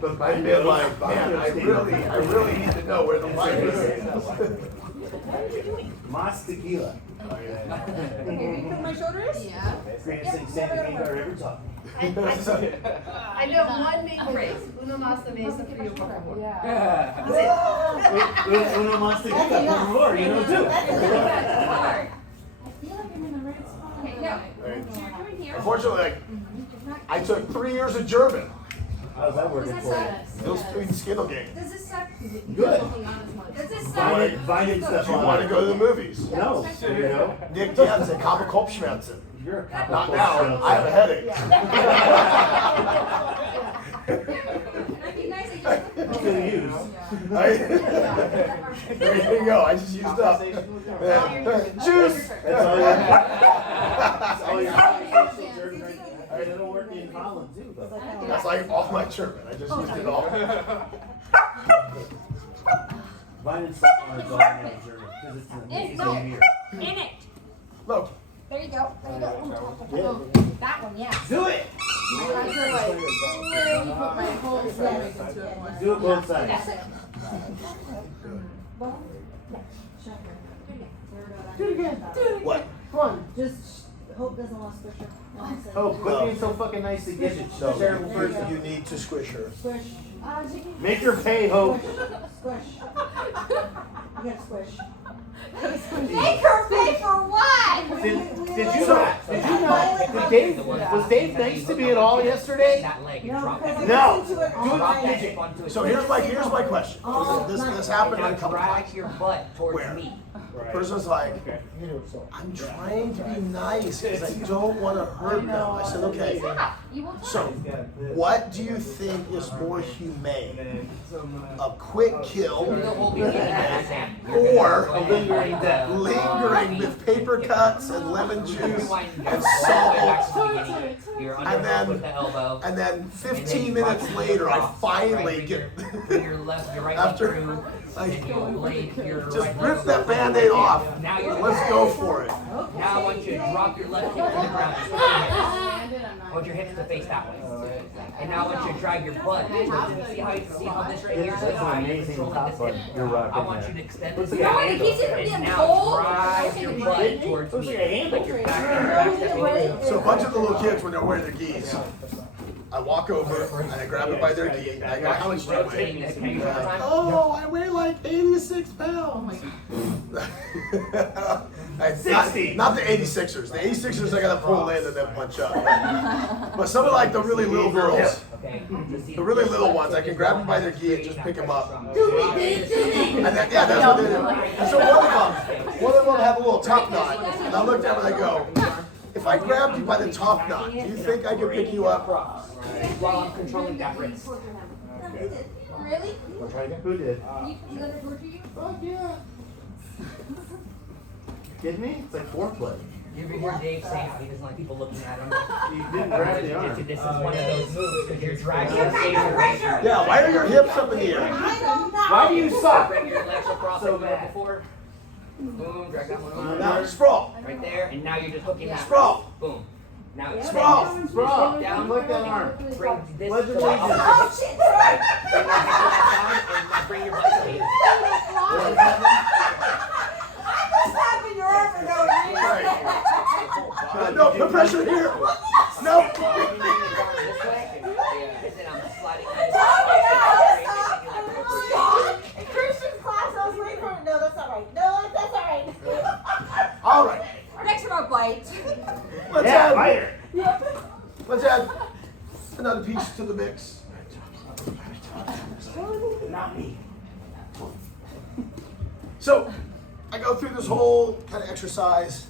But by being like, man, I really need to know where the line is. Mas tequila. Where my shoulder is? Yeah. Greatest thing Sandy Hagar ever taught me. I know one main phrase. Uno más de mesa for you, por favor. Yeah. Uno mas tequila, por favor, you know too. I feel like I'm in the right spot. Okay, now, so you're doing here. Unfortunately, like, I took 3 years of German. How's that working for you? Those three Skittle games. Does this suck? Good. Does this Vine suck? Vine Do stuff you want to go to the movies? No, you know. Nick Jens and Kappa Kopfschmerzen. You're a couple Not of now, I have a headache. Recognize that you're Still used. There you go, I just used up. Juice! That's all you're. That's all you're. Right, it'll work in Holland too, though. That's like all my German, I just used it all. Vine and stuff on its own now, German, because it's an amazing beer. In it. Look, There you go. There you go. Yeah. Oh, that one, yeah. Do it! Do it both sides. Do it again. what? Come on, just hope doesn't want to squish her. Oh, quit being so fucking nice to get it. So, Terrible person. you need to squish her. Squish. Make her pay, Hope. Squish. You gotta squish. Make her pay for what? Did you not, was Dave nice to me at all yesterday? That leg, No, drop because it. I No. listened to it all Drop that night. hip onto it. So here's my question. This happened Now a couple drag times. your butt towards Where? me. Person's like, I'm trying to be nice because I don't want to hurt them. I said, okay. So, what do you think is more humane? A quick kill You're the whole beginning of the sand. or A lingering death. lingering with paper cuts and lemon juice Rewind and back to salt? the beginning. You're And underhook then- with the elbow. And then 15 minutes later, I finally get, Bring your left, your right After- leg through. like, and you'll lay your just right rip leg that over. Band-Aid off. Now you're Let's go for it. Now I want you to drop your left hip to the ground. Just put your hips. I want your hips to face that way. And now I want you to drive your butt towards it. See how this right here is That's an high. amazing Controlling top this button hip. you're rocking I want there. you to extend Looks this like a down. handle. Keeps it from And being now cold. drive your butt towards Looks me. like a handle. Like your back. So a bunch of the little kids, when they're wearing their gis, I walk over and I grab it by their gi. I go, how much do you Rotating weigh? this kind of time. Oh, I weigh like 86 pounds. 60. Not the 86ers. The 86ers I gotta pull in and then punch up. But some of like the really little girls, Okay. the really little ones, I can grab them by their gi and just pick them up. And then, yeah, that's what they do. And so one of them had a little top knot. And I looked at them and I go, if I grabbed you by the top knot, do you think I could pick you up? While I'm controlling that wrist. Really? Wanna try again? Who did? You let her torture you? Fuck yeah. Kidding me? It's like foreplay. You ever hear Dave saying how he doesn't like people looking at him? You didn't grab the arm. This is one of those moves because you're dragging your finger. Yeah, why are your hips up in the air? I don't know. Why do you suck? Bring your legs across So like you did bad. before. Boom, drag that one over. Now, sprawl. Right there, and now you're just hooking that. Sprawl. Boom. Now it's Sprawl. Sprawl. down. Like that arm. Bring this Pledge to the allegiance. opposite. Oh, shit. Bring your hips to that side, and now bring your butt to me. I'm just slapping your arm for no reason. No, put pressure here. No. This way. And then I'm sliding. In Christian class, I was waiting for it. No, that's not right. No, that's all right. All right. Next one, bite. Let's Yeah, add, fighter. let's add another piece to the mix. Not me. So I go through this whole kind of exercise.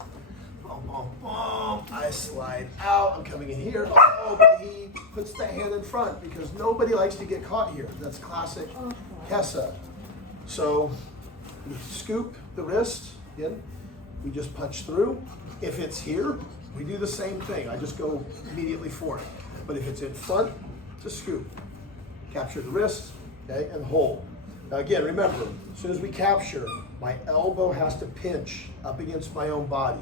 Boom, boom, boom. I slide out. I'm coming in here. Oh, but he puts the hand in front because nobody likes to get caught here. That's classic Kessa. So we scoop the wrist. Again, we just punch through. If it's here, we do the same thing. I just go immediately for it. But if it's in front, just scoop. Capture the wrist, okay, and hold. Now again, remember, as soon as we capture, my elbow has to pinch up against my own body,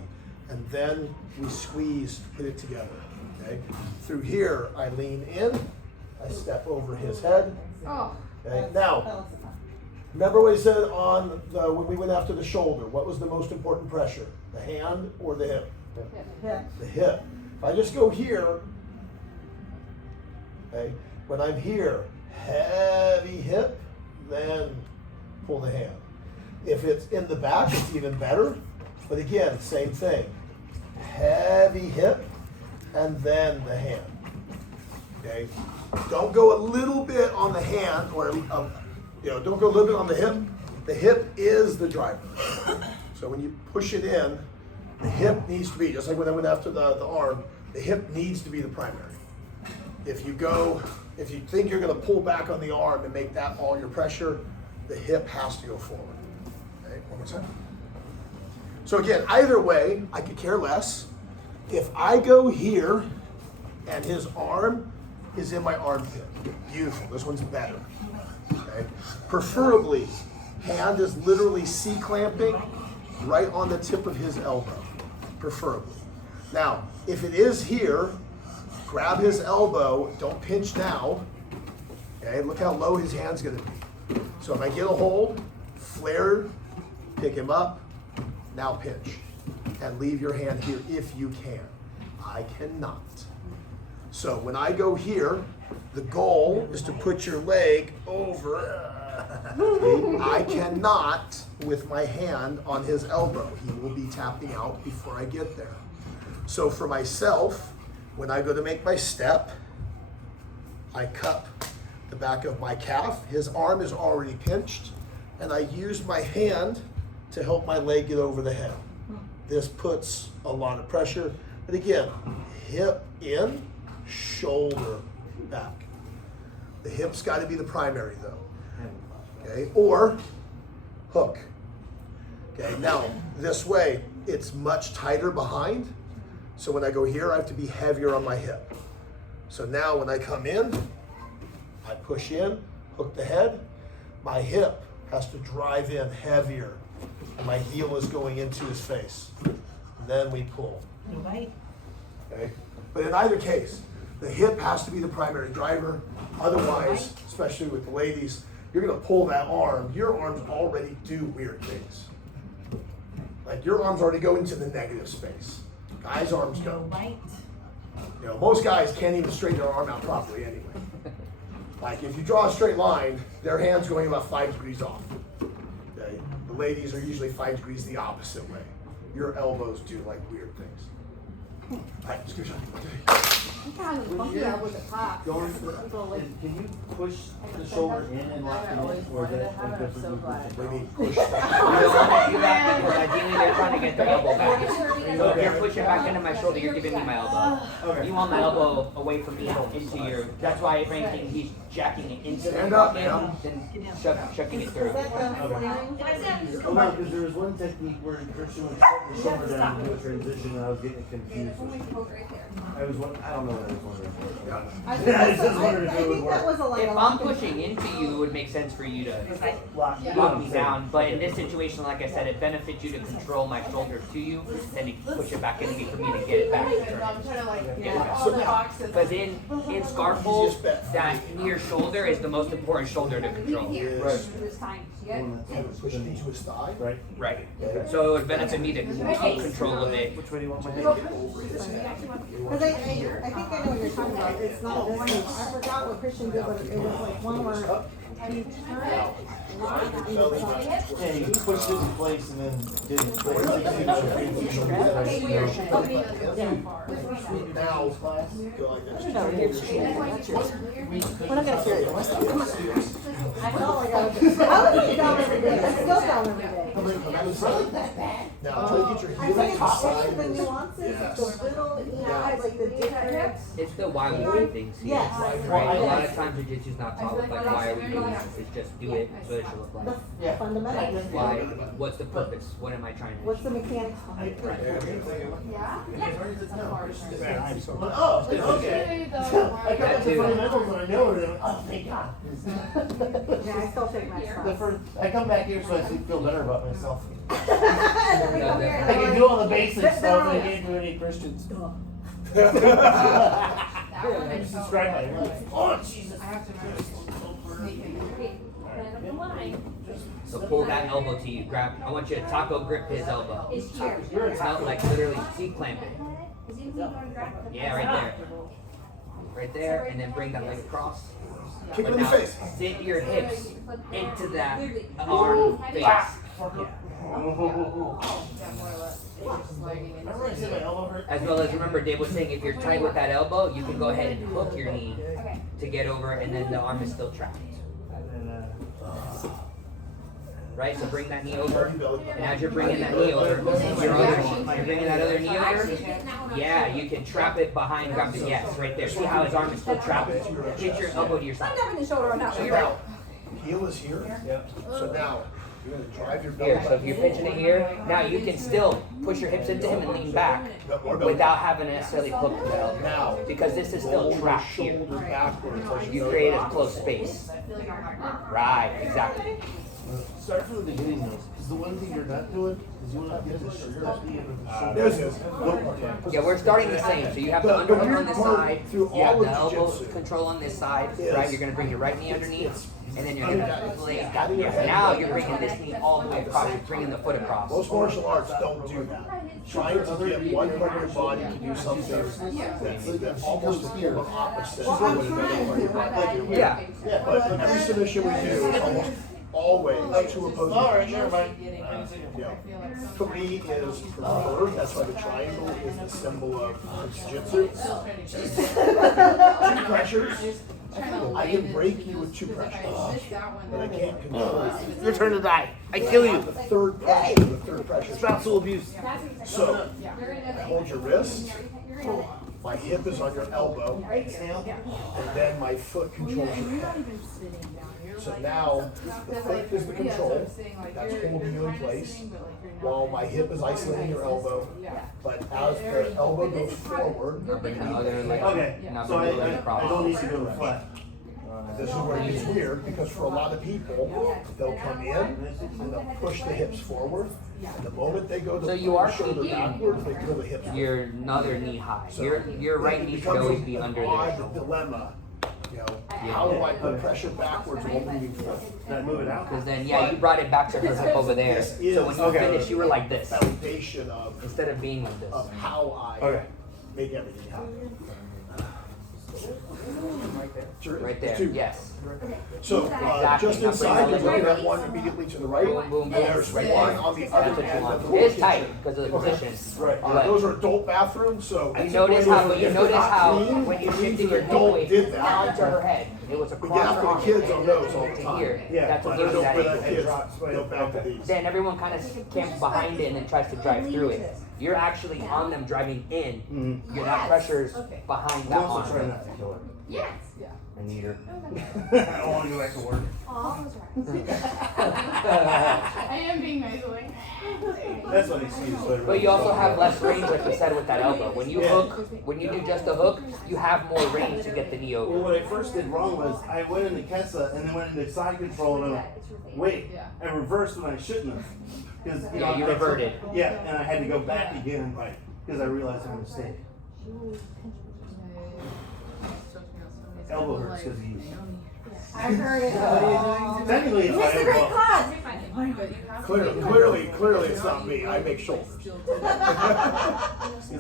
and then we squeeze, put it together, okay? Through here, I lean in, I step over his head. Oh. Okay, now, remember what he said on when we went after the shoulder. What was the most important pressure? The hand or the hip? Yeah. The hip. If I just go here, okay, when I'm here, heavy hip, then pull the hand. If it's in the back, it's even better. But again, same thing. Heavy hip, and then the hand. Okay? Don't go a little bit on the hand, or don't go a little bit on the hip. The hip is the driver. So when you push it in, the hip needs to be, just like when I went after the arm, the hip needs to be the primary. If you think you're gonna pull back on the arm and make that all your pressure, the hip has to go forward. Okay, one more time. So again, either way, I could care less. If I go here and his arm is in my armpit, beautiful, this one's better. Okay? Preferably, hand is literally C-clamping right on the tip of his elbow, preferably. Now, if it is here, grab his elbow, don't pinch now. Okay, look how low his hand's gonna be. So if I get a hold, flare, pick him up, now pinch. And leave your hand here if you can. I cannot. So when I go here, the goal is to put your leg over. I cannot with my hand on his elbow. He will be tapping out before I get there. So for myself, when I go to make my step, I cup the back of my calf. His arm is already pinched, and I use my hand to help my leg get over the head. This puts a lot of pressure. But again, hip in, shoulder back. The hip's got to be the primary though. Okay, or hook. Okay, now this way it's much tighter behind. So when I go here, I have to be heavier on my hip. So now when I come in, I push in, hook the head. My hip has to drive in heavier, and my heel is going into his face. Then we pull. Okay? But in either case, the hip has to be the primary driver. Otherwise, especially with the ladies, you're gonna pull that arm. Your arms already do weird things. Like your arms already go into the negative space. Guys' arms don't. You know, most guys can't even straighten their arm out properly anyway. Like if you draw a straight line, their hand's going about 5 degrees off. Okay? The ladies are usually 5 degrees the opposite way. Your elbows do like weird things. All right, let's go, Sean. I'm kind of funky out with the top. Going, can you push the shoulder in and lock it in, or is that like different? What do you mean? Push You don't want to do that because ideally they're trying to get their elbow back. So if you're pushing back into my shoulder, you're giving me my elbow. Okay. You want my elbow away from me into your. That's why if anything he's jacking it into the Stand up, pocket, man. then shoving it Is through. that the flaring? Well, no, because there was one technique where Christian would set the shoulder down and do a transition, and I was getting confused. I don't know what I was wondering. I think Yeah, I that's- just wondered if I it would think that work. was a like If a I'm lock and- pushing into you, it would make sense for you to Lock lock me down. But in this situation, like I said, it benefits you to control my shoulder to you, then you push it back in for me to get it back. I'm trying to like, Yeah. all the boxes. Because in scarf hold, that near shoulder is the most important shoulder to control. Yes. This time, you One get? that's- Push it into his thigh. Right. Right. So it would benefit me to keep control of it. Which way do you want my head? Over his head. Cause I think I know what you're talking about, it's not this one, I forgot what Christian did, but it was like one where he turned, locked, and he was like, Yeah, you pushed it in place and then did it. Now, go like this. we're not gonna hear it. I felt like I was getting down every day, I'm still down every day. Come in from the other side. Now, try to get your I heel think it's inside. the nuances, the little, like the different. It's the why we do things. here, Yes. Right. A lot of times we just not taught like why are we doing this? It's just do it so it should look like. The fundamentals. Why? What's the purpose? What am I trying to? What's the mechanics behind it? Yeah? Oh, okay. I got the fundamentals and I know it. And oh, thank God. Yeah, I still take my The stuff. first, I come back here so I feel better about myself. And then we come here I and can I'm do all the basic Then stuff and I I'll- can't do any Christian stuff. I just described my life. Oh, Jesus. So pull that elbow to you. Grab. I want you to taco grip his elbow. Not like literally seat clamp it. Yeah, right there. Right there, and then bring that leg across. Kick him But in the now face. sit your hips into that arm face. Remember I said my elbow hurt? As well as remember, Dave was saying if you're tight with that elbow, you can go ahead and hook your knee to get over, and then the arm is still trapped. And then, Right? So bring that knee over, and as you're bringing that knee over, your other knee, you're bringing that other knee over. Yeah, you can trap it behind. Grab the yes, right there. See how his arm is still trapped? Get your elbow to your side. I'm the shoulder on that So one. now, heel is here. Yep. So now, you're gonna drive your Here, belly so if you're pinching it here, now you can still push your hips into him and lean back without having to necessarily hook the elbow. now. Because this is still trapped here. Shoulder backwards. as You go create a back. close space. Right, exactly. Start from the beginning though, because the one thing you're not doing is you want to get the shoulder in the shoulder. There's this. Yeah, we're starting the same. So you have the The underhook weird on this part side, through you have all the of elbow jiu-jitsu control on this side, is- right? You're gonna bring your right knee underneath, and then you're gonna lay it down here. Now you're bringing this knee all the way across. You're bringing the foot across. Most martial arts don't do that. Trying to get one part of your body to do something that's almost the polar opposite of what another part of your body do. Yeah. But every submission we do is almost always two opposing. Alright, never mind. Yeah. Three is preferred, that's why the triangle is the symbol of jiu-jitsu. Two pressures, I can break you with two pressures, but I can't control you. Your turn to die. I kill you. The third pressure. Spousal abuse. So, hold your wrist, my hip is on your elbow, and then my foot controls your head. So now, the foot is the control, that's holding you in place, while my hip is isolating your elbow. But as the elbow goes forward, Now bring the other leg. Okay, Now so bring the leg I across. don't need to go flat. this is where it gets weird, because for a lot of people, they'll come in and they'll push the hips forward. And the moment they go to So you pull are the shoulder keeping backwards, they pull the hips forward. Your other knee high. Your right It knee should becomes always a- be an under their odd shoulder. dilemma, you know, how do I put pressure backwards while moving forward? Did I move it out? Because then, yeah, you brought it back to her hip over there. This is So when you okay. finish, you were like this Foundation of instead of being like this. how I Okay. make everything happen. Sure is. Right there. Two. Yes. So, Exactly. just Now inside, bring you're the looking leg at one immediately to the right. Boom, boom, boom. There's Right one there. on the That's other what you end of want. the It is kitchen. tight because of the position. Right. But Those are adult bathrooms, so. you notice how if when you it means shifted an your hip adult weight did down that. to her head, it was We across get her after arm. the kids on those all the to time. here. Yeah, That's what but gives Those that for the angle. kids, drops right go back to okay. these. Then everyone kind of camps behind it and then tries to drive through it. You're actually on them driving in. You're not pressures behind I'm that also trying arm. not to kill her. Yes. I need her. I don't want to go back to work. I am being nice away. That's what excuse. But you also have less range, like you said, with that elbow. When you hook, when you do just a hook, you have more range to get the knee Well, over. what I first did wrong was I went into Kessa and then went into side control and I went, wait, I reversed when I shouldn't have. Because Yeah, you reverted. Yeah, and I had to go back again, right? Because I realized my mistake. Elbow hurts because you. I heard it. Technically, it's my Mr. Great elbow. Claus. Clearly, it's not me. I make shoulders. He's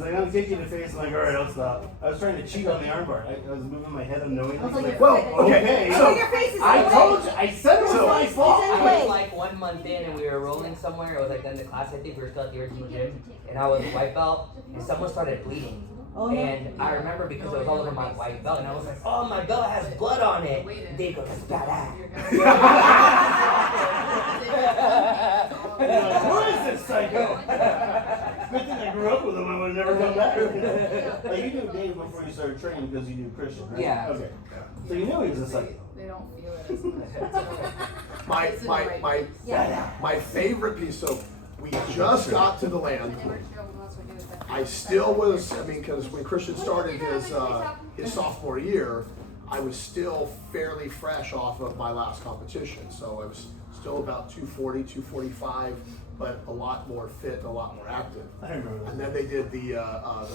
like, I'm kicking the face. I'm like, all right, I'll stop. I was trying to cheat on the armbar. I was moving my head unknowingly. He's like, Well, okay, okay. So so your face is I in the told way. you. I said it was So- my fault. It's in I the was way. like 1 month in and we were rolling somewhere. It was like the end of class, I think we were still at the original gym. And I was a white belt and someone started bleeding. Oh, no. And I remember because it was all over my white belt and I was like, oh, my belt has blood on it. And Dave goes, that's badass. Who is this psycho? Good thing I grew up with him. I would have never come back. Like, you knew Dave before you started training because you knew Christian, right? Yeah. Okay. So you knew he was a psycho. They don't feel it as much. my favorite piece. So we just got to the land. I still was. I mean, because when Christian started his sophomore year, I was still fairly fresh off of my last competition. So I was still about 240, 245, but a lot more fit, and a lot more active. I remember. And then they did the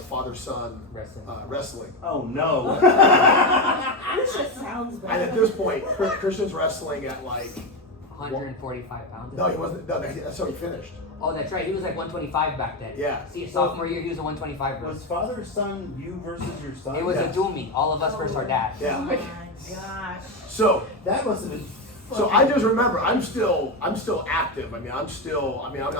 father-son wrestling. Oh no. This just sounds And bad. at this point, Christian's wrestling at like, 145 pounds. no, he wasn't, no, that's how he finished. Oh, that's right. He was like 125 back then. Yeah. See, sophomore year, he was a 125 Was verse. father son you versus your son? It was Yeah. a dual meet. All of us versus our dad. Oh Yeah. my gosh. So That must have been. So I just remember, I'm still active. I'm not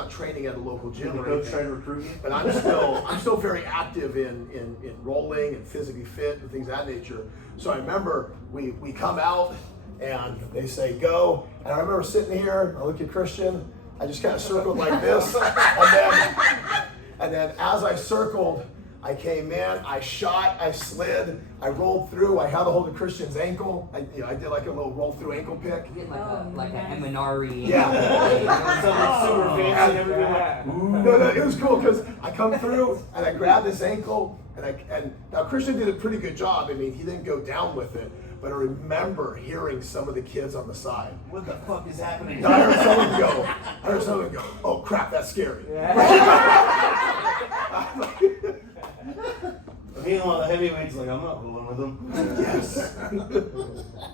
training at a local Did gym the or coach anything, try to recruit you? but I'm still very active in rolling and physically fit and things of that nature. So I remember we come out and they say go, and I remember sitting here, I look at Christian, I just kind of circled like this, and then as I circled, I came in, I shot, I slid, I rolled through, I had a hold of Christian's ankle. I did like a little roll through ankle pick. He did like a Eminari. Yeah. Something super fancy. Everyone. No, it was cool because I come through and I grabbed his ankle and now Christian did a pretty good job. I mean, he didn't go down with it, but I remember hearing some of the kids on the side. What the fuck is happening? I heard someone go, oh crap, that's scary. Meanwhile, the heavyweights like, I'm not rolling with them. Yes.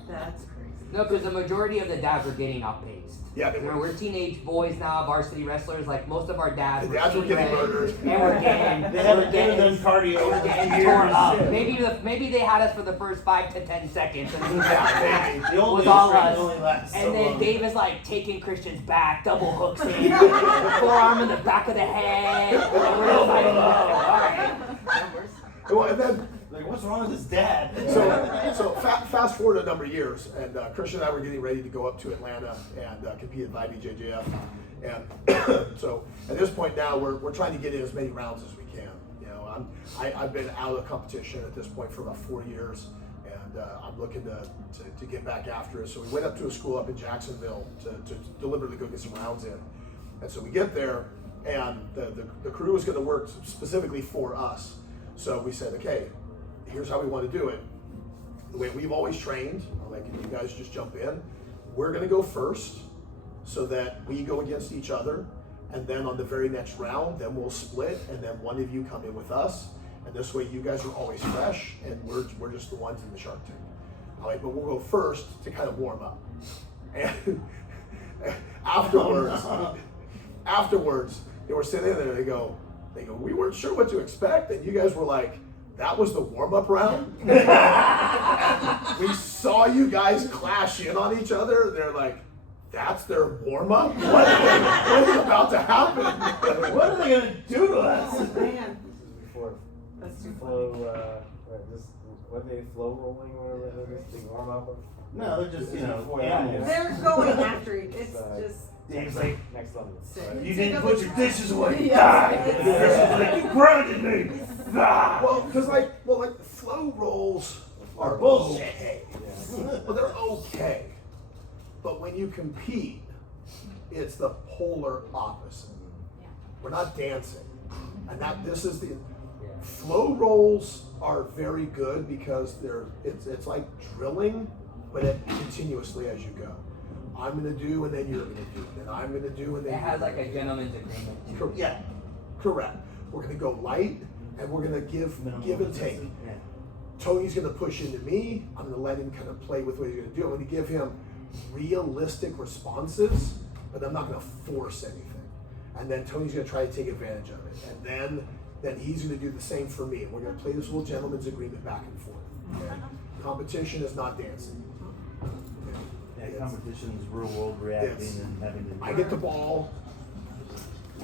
That's crazy. No, because the majority of the dads were getting outpaced. Yeah, they You know, were. we're teenage boys now, varsity wrestlers. Like most of our dads. The dads were getting skinny, murdered. And we're getting. They haven't we're getting- done cardio. We're getting in torn up. years. Maybe they had us for the first 5 to 10 seconds. And Yeah, maybe. The old was news all train us. only lasts so And then long. Dave is like taking Christian's back, double hooks in, the forearm in the back of the head. And we're just like, oh, all right. Well, and then Like, what's wrong with his dad? So fast forward a number of years, and Christian and I were getting ready to go up to Atlanta and compete at IBJJF. And so at this point now, we're trying to get in as many rounds as we can. You know, I've been out of competition at this point for about 4 years, and I'm looking to get back after it. So we went up to a school up in Jacksonville to deliberately go get some rounds in. And so we get there, and the crew was going to work specifically for us. So we said, okay, here's how we want to do it. The way we've always trained, like you guys just jump in. We're going to go first so that we go against each other. And then on the very next round, then we'll split. And then one of you come in with us. And this way you guys are always fresh and we're just the ones in the Shark Tank. All right, but we'll go first to kind of warm up. And afterwards, they were sitting there, they go, we weren't sure what to expect. And you guys were like, that was the warm-up round? We saw you guys clash in on each other. They're like, that's their warm-up? What is about to happen? What are they gonna do to us? Man, Before that's too funny. flow, what they flow rolling or whatever this thing warm up. No, they're just, Before animals. They're going after it. It's Uh, just Dave's like, Next level. sick. you didn't put your dishes away. Yeah. Die! Christian's like, you grounded me. Ah! Well, because like the flow rolls are bullshit. okay. Well, they're okay. But when you compete, it's the polar opposite. We're not dancing. And this is the flow rolls are very good because it's like drilling, but continuously as you go. I'm gonna do and then you're gonna do, and I'm gonna do and then It has you're like a gentleman's agreement. Correct. Yeah. Correct. We're gonna go light and we're gonna give and take. Yeah. Tony's gonna push into me. I'm gonna let him kind of play with what he's gonna do. I'm gonna give him realistic responses, but I'm not gonna force anything. And then Tony's gonna try to take advantage of it. And then he's gonna do the same for me. And we're gonna play this little gentleman's agreement back and forth. Okay? Competition is not dancing. Yeah, It's- competition is real world reacting Yes. and having to. I get the ball,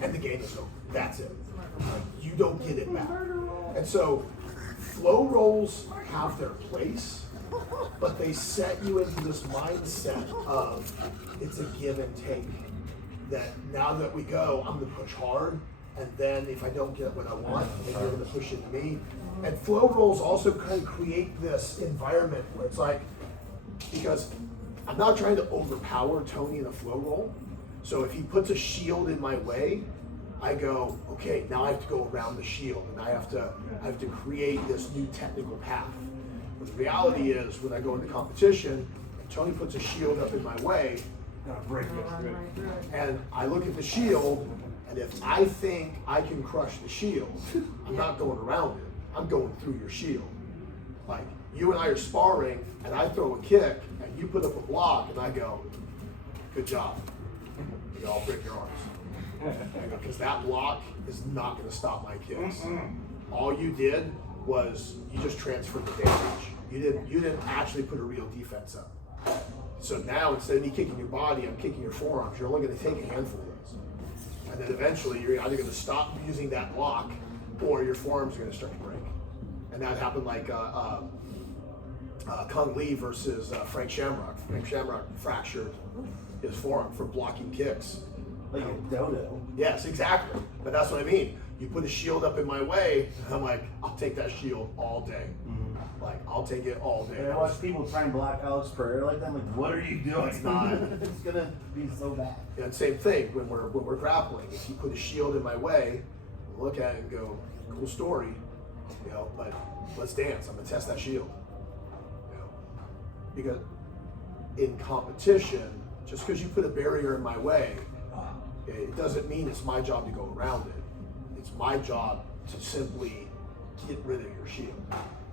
and the game is over. That's it. You don't get it back. And so, flow rolls have their place, but they set you into this mindset of it's a give and take. That now that we go, I'm gonna push hard, and then if I don't get what I want, then you're gonna push into me. And flow rolls also kind of create this environment where it's like, because I'm not trying to overpower Tony in a flow roll. So if he puts a shield in my way, I go, okay, now I have to go around the shield and I have to create this new technical path. But the reality is, when I go into competition, Tony puts a shield up in my way, Gotta break it. and I look at the shield, and if I think I can crush the shield, I'm not going around it. I'm going through your shield. Like, you and I are sparring, and I throw a kick, and you put up a block, and I go, good job. You know, I'll break your arms. Because that block is not going to stop my kicks. All you did was you just transferred the damage. You didn't actually put a real defense up. So now, instead of me kicking your body, I'm kicking your forearms. You're only going to take a handful of those. And then eventually, you're either going to stop using that block, or your forearms are going to start to break. And that happened like Kung Lee versus Frank Shamrock. Frank Shamrock fractured his forearm for blocking kicks. Like a dodo. Yes, exactly. But that's what I mean. You put a shield up in my way, and I'm like, I'll take that shield all day. Like, I'll take it all day. And I watch people try and block Alex Pereira like that. I'm like, what are you doing? It's not. It's gonna be so bad. And same thing when we're grappling. If you put a shield in my way, I look at it and go, cool story, you know, but let's dance. I'm gonna test that shield. You know, because in competition, just because you put a barrier in my way, it doesn't mean it's my job to go around it. It's my job to simply get rid of your shield.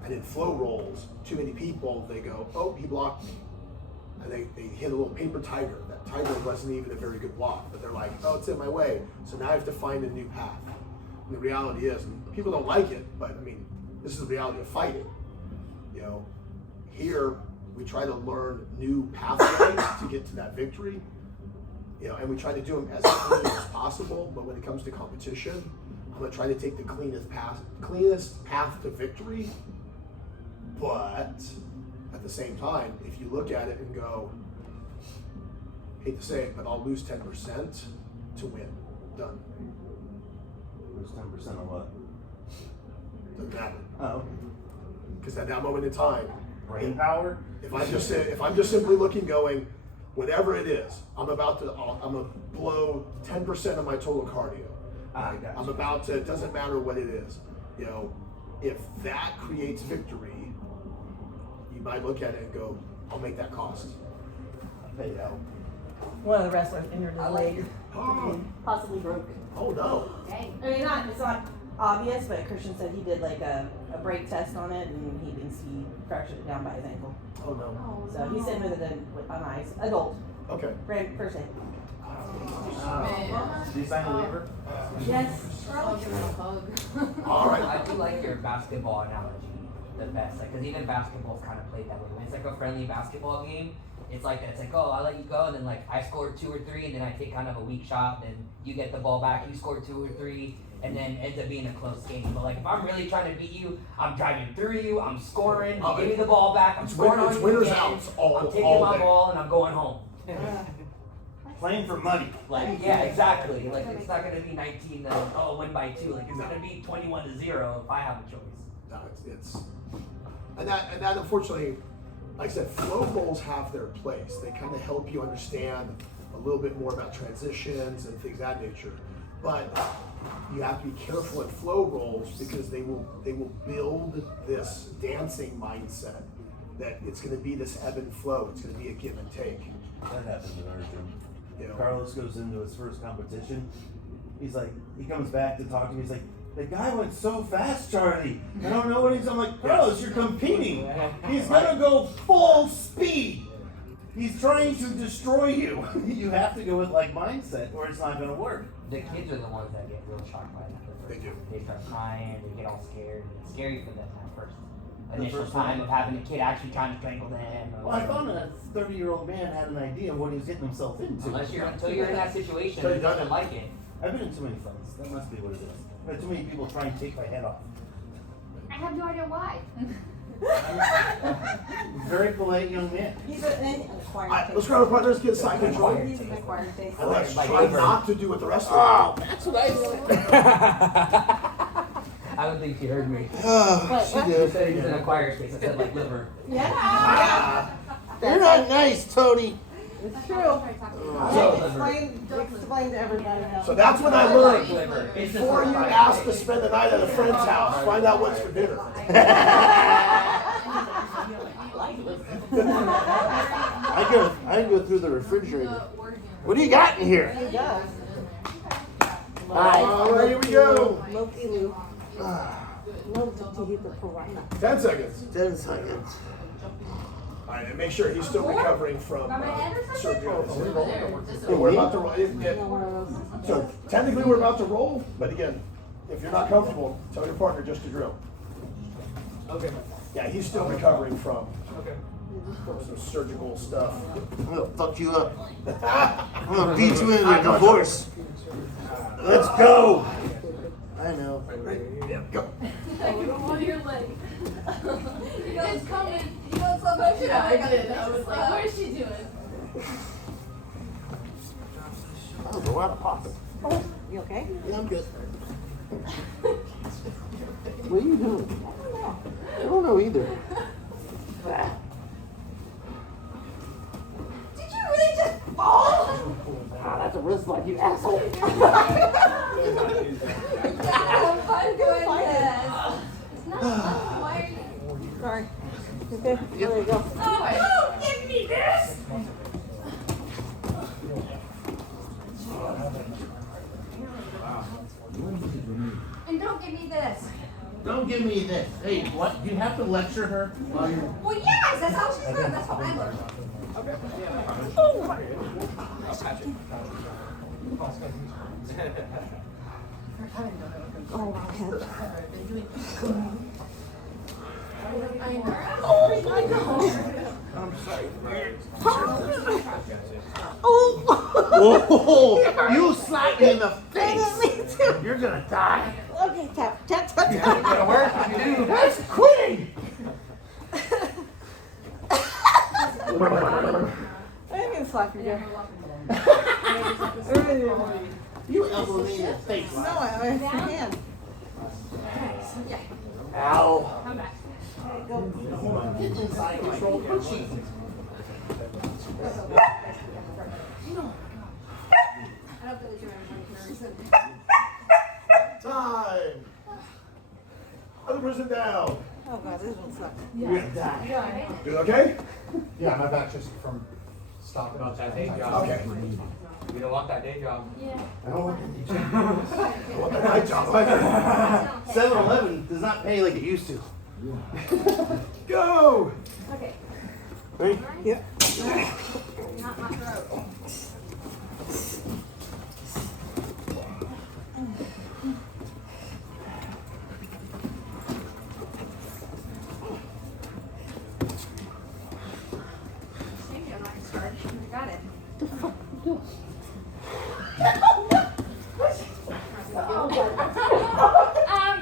And in flow rolls, too many people, they go, oh, he blocked me. And they hit a little paper tiger. That tiger wasn't even a very good block, but they're like, oh, it's in my way. So now I have to find a new path. And the reality is, people don't like it, but I mean, this is the reality of fighting. You know, here we try to learn new pathways to get to that victory. You know, and we try to do them as clean as possible. But when it comes to competition, I'm gonna try to take the cleanest path to victory. But at the same time, if you look at it and go, hate to say it, but I'll lose 10% to win. Done. Lose 10% of what? Doesn't matter. Oh. Because at that moment in time, Brain power? if I'm just simply looking, going, whatever it is, I'm gonna blow 10% of my total cardio. I'm about to. It doesn't matter what it is. You know, if that creates victory, you might look at it and go, I'll make that cost. I'll pay out. One of the wrestlers injured his leg, Oh, possibly broke. oh no. I mean, it's not obvious, but Christian said he did like a brake test on it, and he thinks he fractured it down by his ankle. Oh no. So he's sitting with it on ice. Adult, Okay. first aid. Did you sign the waiver? Yes. I'll give him a hug. All right. I do like your basketball analogy the best, like, because even basketball's kind of played that way. When it's like a friendly basketball game, it's like that. It's like, oh, I let you go, and then like I scored 2 or 3, and then I take kind of a weak shot, then you get the ball back, you scored 2 or 3, and then ends up being a close game. But like if I'm really trying to beat you, I'm driving through you, I'm scoring, you give me the ball back, I'm scoring on It's you winners again, outs all I'm taking all my day. ball and I'm going home. Playing for money. Like, yeah, exactly. Like, it's not gonna be 19 to, oh, win by 2. Like, it's gonna be 21 to 0 if I have a choice. No, it's and that unfortunately, like I said, flow rolls have their place. They kind of help you understand a little bit more about transitions and things of that nature. But you have to be careful at flow rolls because they will build this dancing mindset that it's going to be this ebb and flow. It's going to be a give and take. That happens in our gym. You know? Carlos goes into his first competition. He's like, he comes back to talk to me. He's like, the guy went so fast, Charlie. I don't know what he's. I'm like, Carlos, you're competing. He's gonna go full speed. He's trying to destroy you. You have to go with like mindset, or it's not gonna work. The kids are the ones that get real shocked by that. They do. They start crying, they get all scared. It's scary for them that first The initial first time time? of having a kid actually trying to strangle them. Or Well, I found that a 30-year-old man had an idea of what he was getting himself into. until you're in that situation, Until it you've done doesn't it. like it. I've been in too many fights. That must be what it is. I've had too many people try and take my head off. I have no idea why. Very polite young man. He's an acquired taste. Let's grab our partners, get side control. He's an acquired taste. And let's Like try Avery. not to do what the rest of them. That's what I said. I don't think she heard me. What? You said he's an acquired taste. I said like liver. Yeah. You're not nice, Tony. It's true. Explain to everybody now. So that's what I Like learned. liver. It's just Before like you acquired ask to taste. spend the night at a friend's house, find out what's for dinner. I can go through the refrigerator. What do you got in here? He does. All right, here we go. Loki Lou. Love to heat the piranha. 10 seconds. 10 seconds. All right, and make sure he's still recovering from surgery. Oh, We're about to roll. You know, one of those. So technically we're about to roll, but again, if you're not comfortable, tell your partner just to drill. Okay. Yeah, he's still recovering from Okay. some surgical stuff. I'm gonna fuck you up. I'm gonna beat you in like a horse. Let's go. I know. Yeah, go. On your leg. You know it's coming. You know it's slow motion. Yeah, I did. I was like, What is she doing? Oh, go out of pocket. You okay? Yeah, I'm good. What are you doing? I don't know either. Did you really just fall? Ah, that's a wrist lock, you asshole. I'm fun doing this. It's not fun. Why are you? Sorry. Okay, there you go. Oh, give me this. And don't give me this. Don't give me this. Hey, what? You have to lecture her? Well, yes, that's how she's doing. That's what I learned. Oh, my head. I'm sorry. Oh! Whoa! You slapped me in the face. You're gonna die. Okay, tap, tap, tap, tap. Gotta work. You do. That's quitting. I'm gonna slap you there. You elbowed me in the face. No, I have your hand. Ow. Come back. Get inside control. Jeez. I don't believe you're in Time. Other person down. Oh god, this one sucks. You're gonna die. You okay? Yeah, my back just from stopping. About that day job. Okay. We don't want that day job. Yeah. I don't want to do I want the night job. Like 7-Eleven does not pay like it used to. go. Okay. Ready? Yep. Not my throat. Maybe I'm not in charge. I got it.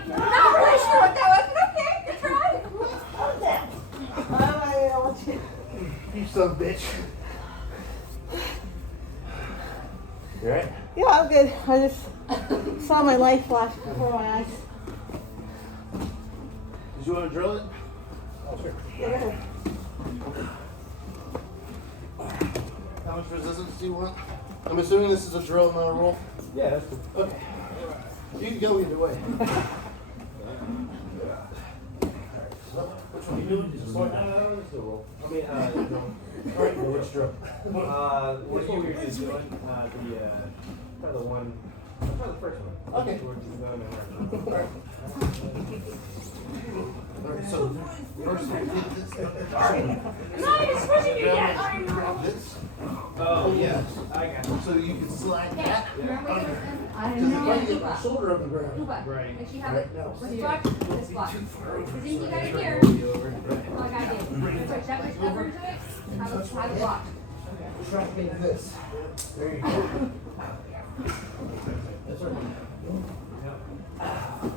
Not really sure what that was, but okay, you tried. You son of a bitch. You alright? Yeah, I'm good. I just saw my life flash before my eyes. Did you want to drill it? Yeah, go ahead. How much resistance do you want? I'm assuming this is a drill, not a roll. Yeah, that's cool. Okay. You can go either way. Which one are you doing? Just slow it down. Let's do a roll. I mean, drill. Alright, well, which drill? What you were just doing? Try the one. Try the first one. Okay. We're just going in there. Alright, so first we did this. Alright. Nice, pushing you yet. Grab this. Oh, yeah. I got it. So you can slide that. Remember what you were saying? I Because if know. I get my shoulder up the ground. Uba. Right. Does she have Right it? now. This block? This block. Too far over. Because then you got it here. Oh, I got it. Switch that much over to it. Have it block. Try to get this. There you go. That's right.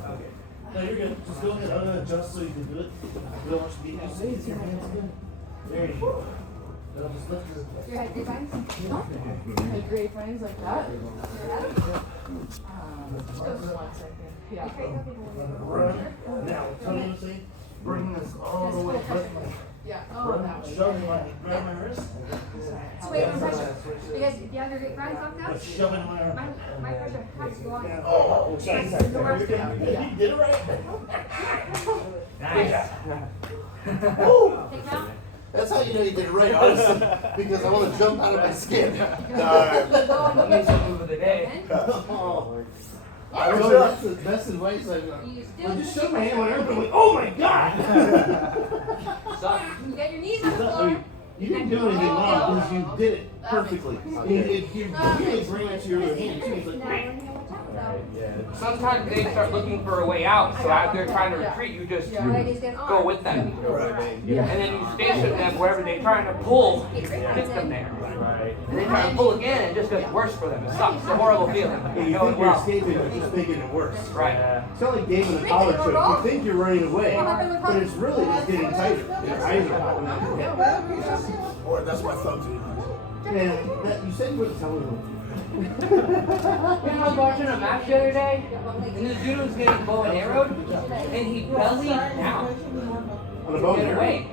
Okay. No, you're good. Just go ahead. I'm gonna adjust so you can do it. You don't want you to get used to your hands again. There you go. Now just lift your. Your head grapevines? Had grapevines like that. Just One second. Yeah. run. Now, tell me what I'm saying. Bring this all the way up. Yeah. Oh, that way. Shove it. Grab my wrist. So wait, one pressure. Because if you have your grapevines off now, Shove it in my arm. my pressure has to go on. Oh, sorry. Yes, the worst. You did it right. Nice. Woo! Take it out. That's how you know you did it right, honestly. Because I want to jump out of my skin. Here's the move of the day. I know that's the best advice I've got. I just shook my hand when everybody went, oh my god! You got your knees on the I floor. mean, you didn't do anything wrong because you did it perfectly. If you really bring it to your other hand, too, it's like, Sometimes they start looking for a way out, so as they're trying to retreat, you just go with them. And then you station them wherever they're trying to pull, hit them there. And they try to pull again, and it just gets worse for them. It sucks. It's a horrible feeling. you think you're escaping, but just making it worse. Right. It's not like Game of the Collar trick. You think you're running away, but it's really just getting tighter. Your eyes are popping out. Or that's my thumbs in. Man, you said you wouldn't tell me. I was watching a match the other day, and this dude was getting bow and arrowed, and he bellied down On a bow to and get arrow? away.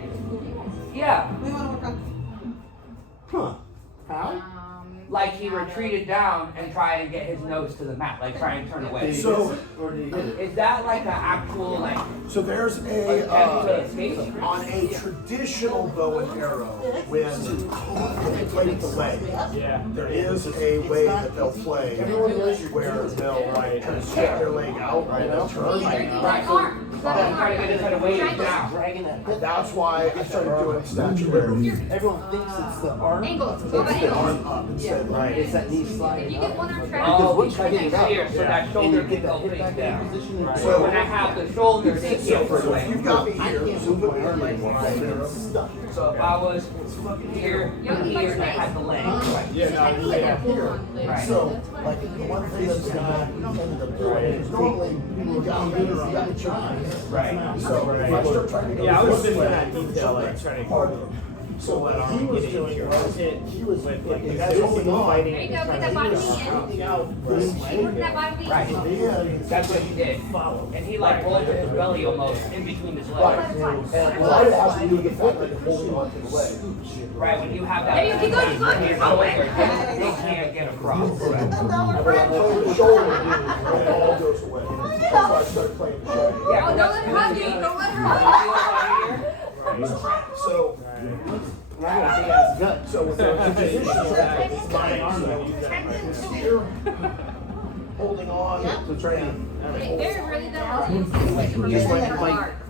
Yeah, We wanna work on. Huh. How? like he retreated down and tried to get his nose to the mat, like try and turn Did away. he So- miss it, or did he hit it? Is that like an actual like So there's attempt to escape? on a traditional bow and arrow, when they play with the leg, there is a way that they'll play where they'll like kind of stick their leg out and they'll turn. Right. Try to get his head away and down. Dragging that hip. That's why I started doing statuary. Everyone thinks it's the arm. Angles. It's Go about the angles. Arm up instead. Right. It's that knee If sliding you up. get one arm Oh, trapped, because it's here, so that And shoulder you can get go that hip face back in down. position. and So when I have the shoulder, they So can't if away. you've got me I here, can't so move put my me arm like anymore. that. Stuck. So if I was here, and here, and I had the leg. Right. So, like, the one thing that's not ended up doing is normally people down here are up at your eyes. Right. So, if I start trying to go Yeah, I was this missing way, that detail, like trying to harder. So what he was doing was, he was with like, like the guy's holding on, there you go, get that bottom knee in. shooting out this way. Work that bottom knee. Right. And That's what he did. And he like rolled to his belly almost in between his Right. legs. And a lot of it has to do with the fact that you're holding on to the leg. Right, when you have that. There you keep going, keep going, keep going. They can't get across. Over the shoulder, it all goes away. That's why I started playing the show. Yeah, Oh, don't let her hug you. Don't let her hug So, I got a big ass gut. so with the position, my arm here, holding on, So try to. you. Very rarely that happens. Just like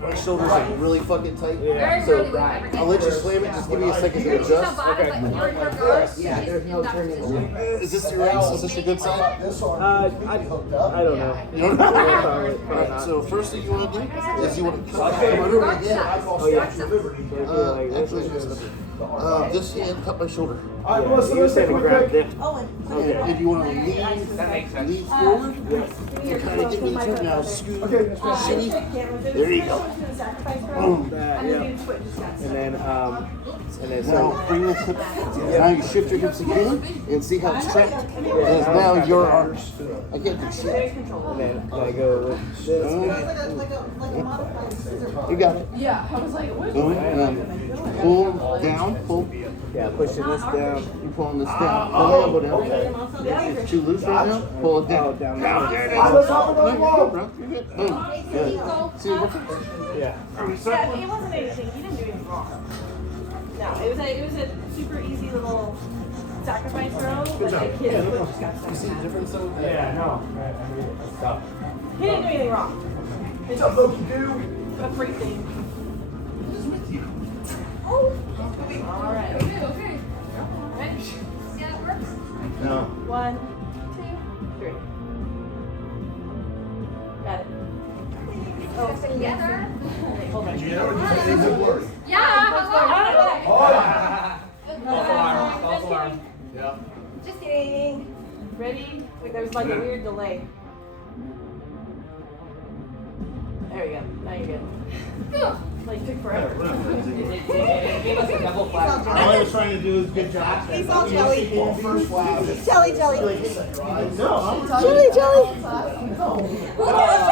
my shoulders are really fucking tight. Very So rarely we've ever I'll let you slam it. Just give me a second to You're adjust. bottom, but you're in your guard. Yeah, there's no turning away. Is this your ace? Is this your good side? this arm completely hooked up. I don't know. You don't know? Alright, so first thing you want to do is you want to come over again. I call Statue of Liberty. Actually, this hand cut my shoulder. All right, Melissa, let's take a quick break. Oh, Okay, if you want to That makes sense. lean forward, you kind of get me the turn now. Scoot, Okay. shimmy. There you go. Boom. And then Now bring the hip. Now you shift your hips again and see how it's trapped. Because now your arms. I can't do shit. and then I go with this. like a modified scissor. You got it. Yeah, I was like, what? Pull down, pull. Yeah, pushing this down. You're pulling this down. Pull the elbow down. It's too loose right now. Pull it down. Oh, down. Let's hop No, on the you're wall. good, bro. You're good. Boom. Good. See what happens? Yeah. Are we Yeah, circling? it wasn't anything. You didn't do anything wrong. No, it was a super easy little sacrifice throw, but the kid just got You see the stuck. difference though? Yeah, no. I mean, it's tough. He didn't do anything wrong. What's up, Loki do? A free thing. Oh. All right. Okay, okay. Ready? See how it works? No. 1, 2, 3. Got it. Oh, together. Hold on. You know, it's a blurry. Yeah, hello. False alarm, false alarm. Yeah. Just kidding. Ready? Wait, there was like a weird delay. There you go. Now you're good. Like, took forever. It gave us a double flash. All I was trying to do is good job. He's all jelly. Well, first flash. Jelly, jelly. Like, set your eyes. No, I'm Jelly, jelly. No. Look at the